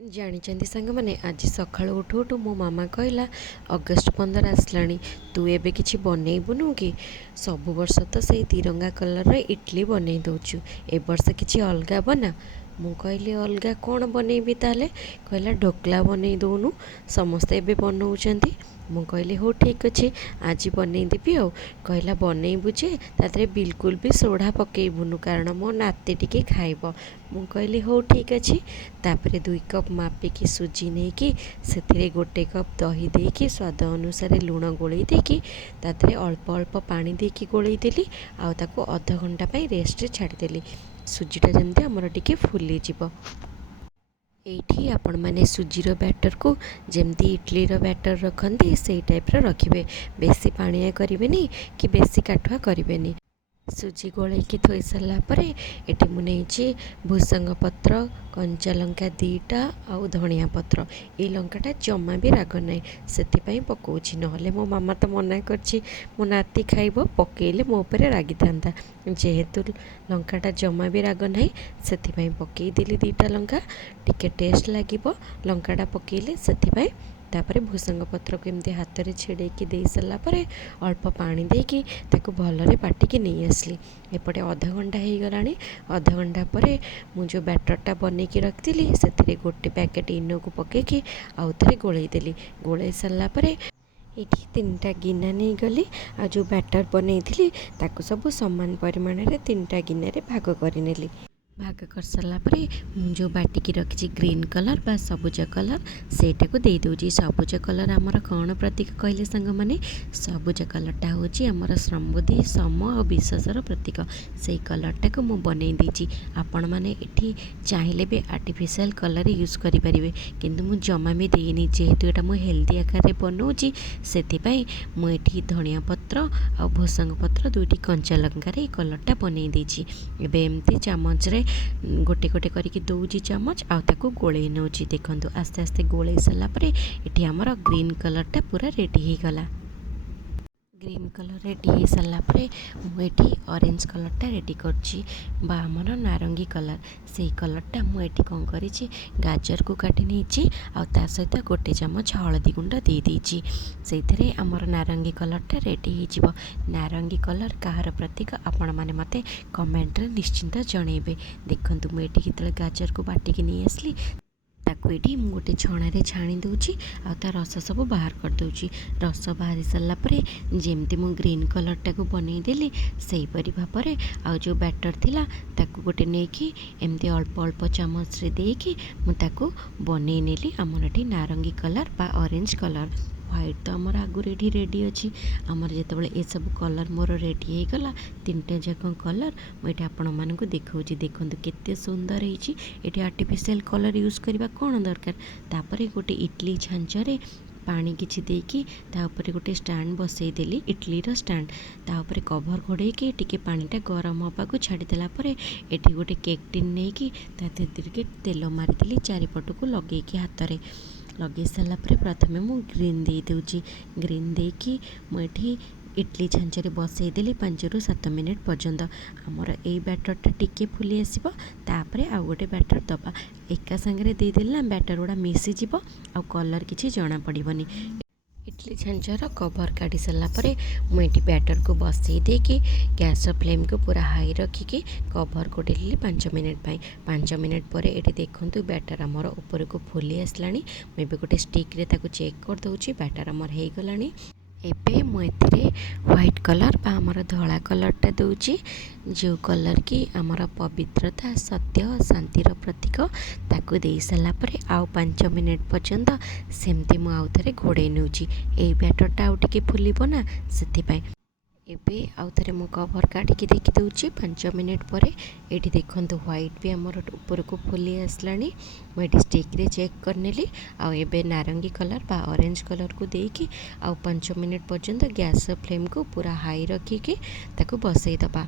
ଜାଣିଛନ୍ତି ସାଙ୍ଗମାନେ, ଆଜି ସକାଳୁ ଉଠୁ ଉଠୁ ମୋ ମାମା କହିଲା ଅଗଷ୍ଟ 15 ଆସିଲାଣି, ତୁ ଏବେ କିଛି ବନେଇବୁନୁ କି? ସବୁ ବର୍ଷ ତ ସେଇ ତିରଙ୍ଗା କଲର୍ର ଇଟଲି ବନେଇ ଦେଉଛୁ, ଏ ବର୍ଷ କିଛି ଅଲଗା ବନା। ମୁଁ କହିଲି ଅଲଗା କ'ଣ ବନେଇବି ତାହେଲେ? କହିଲା ଢୋକଲା ବନେଇ ଦେଉନୁ, ସମସ୍ତେ ଏବେ ବନଉଛନ୍ତି। ମୁଁ କହିଲି ହଉ ଠିକ୍ ଅଛି, ଆଜି ବନେଇଦେବି ଆଉ। କହିଲା ବନେଇବୁ ଯେ ତା ଦେହରେ ବିଲକୁଲ ବି ସୋଢ଼ା ପକେଇବୁନୁ, କାରଣ ମୋ ନାତି ଟିକେ ଖାଇବ। ମୁଁ କହିଲି ହଉ ଠିକ୍ ଅଛି। ତାପରେ 2 କପ୍ ମାପିକି ସୁଜି ନେଇକି ସେଥିରେ 1 କପ୍ ଦହି ଦେଇକି ସ୍ୱାଦ ଅନୁସାରେ ଲୁଣ ଗୋଳେଇ ଦେଇକି ତା ଦେହରେ ଅଳ୍ପ ଅଳ୍ପ ପାଣି ଦେଇକି ଗୋଳେଇ ଦେଲି, ଆଉ ତାକୁ ଅଧଘଣ୍ଟା ପାଇଁ ରେଷ୍ଟରେ ଛାଡ଼ିଦେଲି। ସୁଜିଟା ଯେମିତି ଆମର ଟିକେ ଫୁଲିଯିବ। ଏଇଠି ଆପଣମାନେ ସୁଜିର ବ୍ୟାଟରକୁ ଯେମିତି ଇଟଲିର ବ୍ୟାଟର ରଖନ୍ତି ସେଇ ଟାଇପ୍ର ରଖିବେ। ବେଶୀ ପାଣିଆ କରିବେନି କି ବେଶୀ କାଠୁଆ କରିବେନି। ସୁଜି ଗୋଳେଇକି ଥୋଇ ସାରିଲା ପରେ ଏଠି ମୁଁ ନେଇଛି ଭୃସଙ୍ଗ ପତ୍ର, କଞ୍ଚା ଲଙ୍କା 2ଟା ଆଉ ଧଣିଆ ପତ୍ର। ଏଇ ଲଙ୍କାଟା ଜମା ବି ରାଗ ନାହିଁ, ସେଥିପାଇଁ ପକାଉଛି, ନହେଲେ ମୋ ମାମା ତ ମନା କରିଛି ମୋ ନାତି ଖାଇବ, ପକାଇଲେ ମୋ ଉପରେ ରାଗିଥାନ୍ତା। ଯେହେତୁ ଲଙ୍କାଟା ଜମା ବି ରାଗ ନାହିଁ ସେଥିପାଇଁ ପକାଇଦେଲି 2ଟା ଲଙ୍କା। ଟିକେ ଟେଷ୍ଟ ଲାଗିବ ଲଙ୍କାଟା ପକାଇଲେ, ସେଥିପାଇଁ। ତାପରେ ଭୃସଙ୍ଗ ପତ୍ରକୁ ଏମିତି ହାତରେ ଛିଡ଼େଇକି ଦେଇ ସାରିଲା ପରେ ଅଳ୍ପ ପାଣି ଦେଇକି ତାକୁ ଭଲରେ ବାଟିକି ନେଇ ଆସିଲି। ଏପଟେ ଅଧଘଣ୍ଟା ହେଇଗଲାଣି। ଅଧଘଣ୍ଟା ପରେ ମୁଁ ଯେଉଁ ବ୍ୟାଟରଟା ବନେଇକି ରଖିଥିଲି ସେଥିରେ 1 ପ୍ୟାକେଟ୍ ଇନୋକୁ ପକାଇକି ଆଉ ଥରେ ଗୋଳେଇ ଦେଲି। ଗୋଳେଇ ସାରିଲା ପରେ ଏଠି 3ଟା ଗିନା ନେଇଗଲି, ଆଉ ଯେଉଁ ବ୍ୟାଟର ବନେଇଥିଲି ତାକୁ ସବୁ ସମାନ ପରିମାଣରେ 3ଟା ଗିନାରେ ଭାଗ କରିନେଲି। ଭାଗ କରିସାରିଲା ପରେ ମୁଁ ଯେଉଁ ବାଟିକି ରଖିଛି ଗ୍ରୀନ୍ କଲର୍ ବା ସବୁଜ କଲର୍ ସେଇଟାକୁ ଦେଇଦେଉଛି। ସବୁଜ କଲର୍ ଆମର କ'ଣ ପ୍ରତୀକ କହିଲେ ସାଙ୍ଗମାନେ? ସବୁଜ କଲର୍ଟା ହେଉଛି ଆମର ସମୃଦ୍ଧି, ସମ ଆଉ ବିଶ୍ୱାସର ପ୍ରତୀକ। ସେଇ କଲର୍ଟାକୁ ମୁଁ ବନେଇ ଦେଇଛି। ଆପଣମାନେ ଏଠି ଚାହିଁଲେ ବି ଆର୍ଟିଫିସିଆଲ୍ କଲର୍ ୟୁଜ୍ କରିପାରିବେ, କିନ୍ତୁ ମୁଁ ଜମା ବି ଦେଇନି, ଯେହେତୁ ଏଇଟା ମୁଁ ହେଲ୍ଦି ଆକାରରେ ବନାଉଛି ସେଥିପାଇଁ ମୁଁ ଏଠି ଧଣିଆ ପତ୍ର ଆଉ ଭୃସଙ୍ଗ ପତ୍ର 2ଟି କଞ୍ଚା ଲଙ୍କାରେ ଏଇ କଲର୍ଟା ବନେଇ ଦେଇଛି। ଏବେ ଏମିତି ଚାମଚରେ 1 କରିକି ଦେଉଛି ଚାମଚ, ଆଉ ତାକୁ ଗୋଳେଇ ନେଉଛି। ଦେଖନ୍ତୁ ଆସ୍ତେ ଆସ୍ତେ ଗୋଳେଇ ସାରିଲା ପରେ ଏଠି ଆମର ଗ୍ରୀନ୍ କଲର୍ଟା ପୁରା ରେଡ଼ି ହେଇଗଲା। ଗ୍ରୀନ୍ କଲର୍ ରେଡ଼ି ହେଇସାରିଲା ପରେ ମୁଁ ଏଠି ଅରେଞ୍ଜ କଲର୍ଟା ରେଡ଼ି କରୁଛି, ବା ଆମର ନାରଙ୍ଗୀ କଲର୍। ସେଇ କଲର୍ଟା ମୁଁ ଏଠି କ'ଣ କରିଛି, ଗାଜରକୁ କାଟି ନେଇଛି, ଆଉ ତା ସହିତ 1 ଚାମଚ ହଳଦୀ ଗୁଣ୍ଡ ଦେଇଦେଇଛି। ସେଇଥିରେ ଆମର ନାରଙ୍ଗୀ କଲର୍ଟା ରେଡ଼ି ହେଇଯିବ। ନାରଙ୍ଗୀ କଲର୍ କାହାର ପ୍ରତୀକ ଆପଣମାନେ ମୋତେ କମେଣ୍ଟରେ ନିଶ୍ଚିନ୍ତ ଜଣାଇବେ। ଦେଖନ୍ତୁ ମୁଁ ଏଠି ଯେତେବେଳେ ଗାଜରକୁ ବାଟିକି ନେଇ ଆସିଲି ତାକୁ ଏଠି ମୁଁ ଗୋଟେ ଛଣାରେ ଛାଣି ଦେଉଛି, ଆଉ ତା ରସ ସବୁ ବାହାର କରିଦେଉଛି। ରସ ବାହାରି ସାରିଲା ପରେ ଯେମିତି ମୁଁ ଗ୍ରୀନ୍ କଲର୍ଟାକୁ ବନେଇଦେଲି ସେହିପରି ଭାବରେ ଆଉ ଯେଉଁ ବ୍ୟାଟର ଥିଲା ତାକୁ ଗୋଟେ ନେଇକି ଏମିତି ଅଳ୍ପ ଅଳ୍ପ ଚାମଚରେ ଦେଇକି ମୁଁ ତାକୁ ବନେଇ ନେଲି। ଆମର ଏଠି ନାରଙ୍ଗୀ କଲର୍ ବା ଅରେଞ୍ଜ କଲର୍। ହ୍ୱାଇଟ୍ ତ ଆମର ଆଗରୁ ଏଠି ରେଡ଼ି ଅଛି। ଆମର ଯେତେବେଳେ ଏସବୁ କଲର୍ ମୋର ରେଡ଼ି ହେଇଗଲା, 3ଟା ଯାକ କଲର୍ ମୁଁ ଏଠି ଆପଣମାନଙ୍କୁ ଦେଖାଉଛି। ଦେଖନ୍ତୁ କେତେ ସୁନ୍ଦର ହେଇଛି। ଏଠି ଆର୍ଟିଫିସିଆଲ୍ କଲର୍ ୟୁଜ୍ କରିବା କ'ଣ ଦରକାର। ତାପରେ ଗୋଟେ ଇଟଲି ଛାଞ୍ଚରେ ପାଣି କିଛି ଦେଇକି ତା ଉପରେ ଗୋଟେ ଷ୍ଟାଣ୍ଡ ବସେଇ ଦେଲି, ଇଟଲିର ଷ୍ଟାଣ୍ଡ। ତା ଉପରେ କଭର୍ ଘୋଡ଼େଇକି ଟିକେ ପାଣିଟା ଗରମ ହେବାକୁ ଛାଡ଼ିଦେଲା ପରେ ଏଠି ଗୋଟେ କେକ୍ ଟିନ୍ ନେଇକି ତା ଦେହରେ ଟିକେ ତେଲ ମାରିଦେଲି ଚାରିପଟକୁ ଲଗେଇକି ହାତରେ। ଲଗେଇ ସାରିଲା ପରେ ପ୍ରଥମେ ମୁଁ ଗ୍ରୀନ୍ ଦେଇଦେଉଛି। ଗ୍ରୀନ୍ ଦେଇକି ମୁଁ ଏଠି ଇଟଲି ଛାଞ୍ଚରେ ବସେଇ ଦେଲି 5ରୁ 7 ମିନିଟ୍ ପର୍ଯ୍ୟନ୍ତ। ଆମର ଏଇ ବ୍ୟାଟରଟା ଟିକେ ଫୁଲି ଆସିବ, ତାପରେ ଆଉ ଗୋଟେ ବ୍ୟାଟର ଦେବା। ଏକା ସାଙ୍ଗରେ ଦେଇଦେଲି ନା ବ୍ୟାଟର ଗୁଡ଼ା ମିଶିଯିବ, ଆଉ କଲର୍ କିଛି ଜଣାପଡ଼ିବନି। ଇଟଲି ଛାଞ୍ଚର କଭର୍ କାଢ଼ି ସାରିଲା ପରେ ମୁଁ ଏଠି ବ୍ୟାଟରକୁ ବସେଇ ଦେଇକି ଗ୍ୟାସ୍ର ଫ୍ଲେମ୍କୁ ପୁରା ହାଇ ରଖିକି କଭର୍ ଘୋଡ଼େଇଲି 5 ମିନିଟ୍ ପାଇଁ। 5 ମିନିଟ୍ ପରେ ଏଠି ଦେଖନ୍ତୁ ବ୍ୟାଟର ଆମର ଉପରକୁ ଫୁଲି ଆସିଲାଣି। ମୁଁ ଏବେ ଗୋଟେ ଷ୍ଟିକ୍ରେ ତାକୁ ଚେକ୍ କରିଦେଉଛି, ବ୍ୟାଟର ଆମର ହେଇଗଲାଣି। ଏବେ ମୁଁ ଏଥିରେ ହ୍ୱାଇଟ୍ କଲର୍ ବା ଆମର ଧଳା କଲର୍ଟା ଦେଉଛି, ଯେଉଁ କଲର୍ କି ଆମର ପବିତ୍ରତା, ସତ୍ୟ, ଶାନ୍ତିର ପ୍ରତୀକ। ତାକୁ ଦେଇସାରିଲା ପରେ ଆଉ 5 ମିନିଟ୍ ପର୍ଯ୍ୟନ୍ତ ସେମିତି ମୁଁ ଆଉ ଥରେ ଘୋଡ଼େଇ ନେଉଛି। ଏଇ ବ୍ୟାଟରଟା ଆଉ ଟିକେ ଫୁଲିବ ନା, ସେଥିପାଇଁ। ଏବେ ଆଉ ଥରେ ମୁଁ କଭର୍ କାଢ଼ିକି ଦେଖିଦେଉଛି 5 ମିନିଟ୍ ପରେ। ଏଠି ଦେଖନ୍ତୁ ହ୍ୱାଇଟ୍ ବି ଆମର ଉପରକୁ ଫୁଲି ଆସିଲାଣି। ମୁଁ ଏଠି ଷ୍ଟିକ୍ରେ ଚେକ୍ କରିନେଲି। ଆଉ ଏବେ ନାରଙ୍ଗୀ କଲର୍ ବା ଅରେଞ୍ଜ କଲର୍କୁ ଦେଇକି ଆଉ 5 ମିନିଟ୍ ପର୍ଯ୍ୟନ୍ତ ଗ୍ୟାସ୍ର ଫ୍ଲେମ୍କୁ ପୁରା ହାଇ ରଖିକି ତାକୁ ବସେଇ ଦେବା।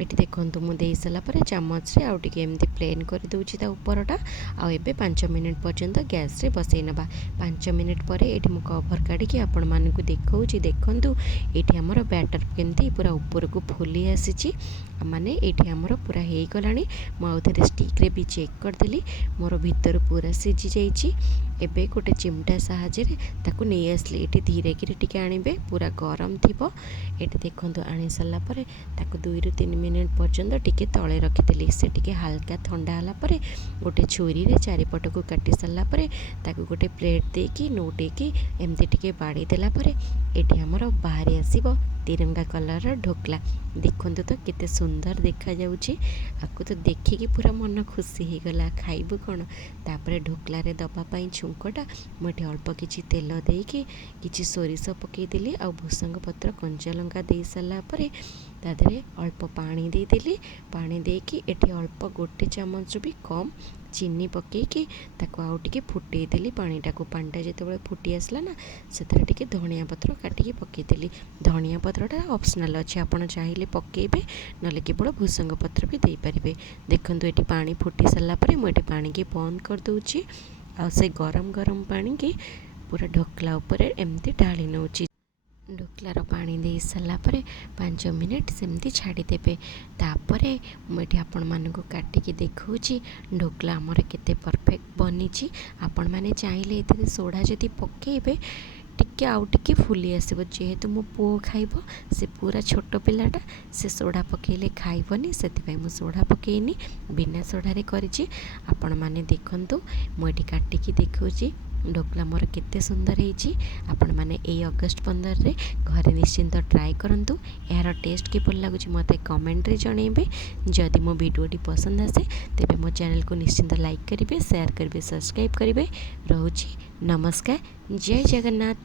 ଏଠି ଦେଖନ୍ତୁ ମୁଁ ଦେଇ ସାରିଲା ପରେ ଚାମଚରେ ଆଉ ଟିକେ ଏମିତି ପ୍ଲେନ୍ କରିଦେଉଛି ତା ଉପରଟା। ଆଉ ଏବେ 5 ମିନିଟ୍ ପର୍ଯ୍ୟନ୍ତ ଗ୍ୟାସ୍ରେ ବସାଇ ନେବା। 5 ମିନିଟ୍ ପରେ ଏଠି ମୁଁ କଭର୍ କାଢ଼ିକି ଆପଣମାନଙ୍କୁ ଦେଖାଉଛି। ଦେଖନ୍ତୁ ଏଇଠି ଆମର ବ୍ୟାଟର୍ କେମିତି ପୁରା ଉପରକୁ ଫୁଲି ଆସିଛି, ମାନେ ଏଇଠି ଆମର ପୁରା ହେଇଗଲାଣି। ମୁଁ ଆଉ ଥରେ ଷ୍ଟିକ୍ରେ ବି ଚେକ୍ କରିଦେଲି, ମୋର ଭିତରୁ ପୁରା ସିଝି ଯାଇଛି। ଏବେ ଗୋଟେ ଚିମଟା ସାହାଯ୍ୟରେ ତାକୁ ନେଇ ଆସିଲି। ଏଠି ଧୀରେ କିରି ଟିକେ ଆଣିବେ, ପୁରା ଗରମ ଥିବ। ଏଠି ଦେଖନ୍ତୁ ଆଣି ସାରିଲା ପରେ ତାକୁ 2ରୁ 3 ମିନିଟ୍ ପର୍ଯ୍ୟନ୍ତ ଟିକେ ତଳେ ରଖିଦେଲି। ସେ ଟିକେ ହାଲକା ଥଣ୍ଡା ହେଲା ପରେ ଗୋଟେ ଛୁରୀରେ ଚାରିପଟକୁ କାଟି ସାରିଲା ପରେ ତାକୁ ଗୋଟେ ପ୍ଲେଟ୍ ଦେଇକି ନୋଟେଇକି ଏମିତି ଟିକେ ବାଡ଼େଇ ଦେଲା ପରେ ଏଠି ଆମର ବାହାରି ଆସିବ ତିରଙ୍ଗା କଲର୍ର ଢୋକଲା। ଦେଖନ୍ତୁ ତ କେତେ ସୁନ୍ଦର ଦେଖାଯାଉଛି। ଆକୁ ତ ଦେଖିକି ପୁରା ମନ ଖୁସି ହେଇଗଲା। ଖାଇବୁ କ'ଣ? ତାପରେ ଢୋକଲାରେ ଦେବା ପାଇଁ ଛୁଙ୍କଟା ମୁଁ ଏଠି ଅଳ୍ପ କିଛି ତେଲ ଦେଇକି କିଛି ସୋରିଷ ପକାଇଦେଲି ଆଉ ଭୃଷଙ୍ଗ ପତ୍ର କଞ୍ଚା ଲଙ୍କା ଦେଇ ସାରିଲା ପରେ ତା ଦେହରେ ଅଳ୍ପ ପାଣି ଦେଇଦେଲି। ପାଣି ଦେଇକି ଏଠି ଅଳ୍ପ 1 ଚାମଚରୁ ବି କମ୍ ଚିନି ପକାଇକି ତାକୁ ଆଉ ଟିକେ ଫୁଟେଇ ଦେଲି ପାଣିଟାକୁ। ପାଣିଟା ଯେତେବେଳେ ଫୁଟି ଆସିଲା ନା, ସେଥିରେ ଟିକେ ଧଣିଆ ପତ୍ର କାଟିକି ପକାଇଦେଲି। ଧଣିଆ ପତ୍ରଟା ଅପସନାଲ୍ ଅଛି, ଆପଣ ଚାହିଁଲେ ପକାଇବେ, ନହେଲେ କେବଳ ଭୃଷଙ୍ଗ ପତ୍ର ବି ଦେଇପାରିବେ। ଦେଖନ୍ତୁ ଏଠି ପାଣି ଫୁଟି ସାରିଲା ପରେ ମୁଁ ଏଠି ପାଣିକି ବନ୍ଦ କରିଦେଉଛି। ଆଉ ସେ ଗରମ ଗରମ ପାଣିକି ପୁରା ଢୋକଲା ଉପରେ ଏମିତି ଢାଳି ନେଉଛି। ଢୋକଲାର ପାଣି ଦେଇ ସାରିଲା ପରେ 5 ମିନିଟ୍ ସେମିତି ଛାଡ଼ିଦେବେ। ତାପରେ ମୁଁ ଏଠି ଆପଣମାନଙ୍କୁ କାଟିକି ଦେଖାଉଛି ଢୋକଲା ଆମର କେତେ ପରଫେକ୍ଟ ବନିଛି। ଆପଣମାନେ ଚାହିଁଲେ ଏଥିରେ ସୋଢ଼ା ଯଦି ପକାଇବେ ଟିକେ ଆଉ ଟିକେ ଫୁଲି ଆସିବ। ଯେହେତୁ ମୋ ପୁଅ ଖାଇବ, ସେ ପୁରା ଛୋଟ ପିଲାଟା, ସେ ସୋଢ଼ା ପକାଇଲେ ଖାଇବନି, ସେଥିପାଇଁ ମୁଁ ସୋଢ଼ା ପକାଇନି, ବିନା ସୋଢ଼ାରେ କରିଛି। ଆପଣମାନେ ଦେଖନ୍ତୁ ମୁଁ ଏଠି କାଟିକି ଦେଖାଉଛି ଢୋକଲା ମୋର କେତେ ସୁନ୍ଦର ହେଇଛି। ଆପଣମାନେ ଏଇ ଅଗଷ୍ଟ 15ରେ ଘରେ ନିଶ୍ଚିନ୍ତ ଟ୍ରାଏ କରନ୍ତୁ। ଏହାର ଟେଷ୍ଟ କିପରି ଲାଗୁଛି ମୋତେ କମେଣ୍ଟରେ ଜଣାଇବେ। ଯଦି ମୋ ଭିଡ଼ିଓଟି ପସନ୍ଦ ଆସେ ତେବେ ମୋ ଚ୍ୟାନେଲକୁ ନିଶ୍ଚିନ୍ତ ଲାଇକ୍ କରିବେ, ସେୟାର କରିବେ, ସବସ୍କ୍ରାଇବ୍ କରିବେ। ରହୁଛି, ନମସ୍କାର, ଜୟ ଜଗନ୍ନାଥ।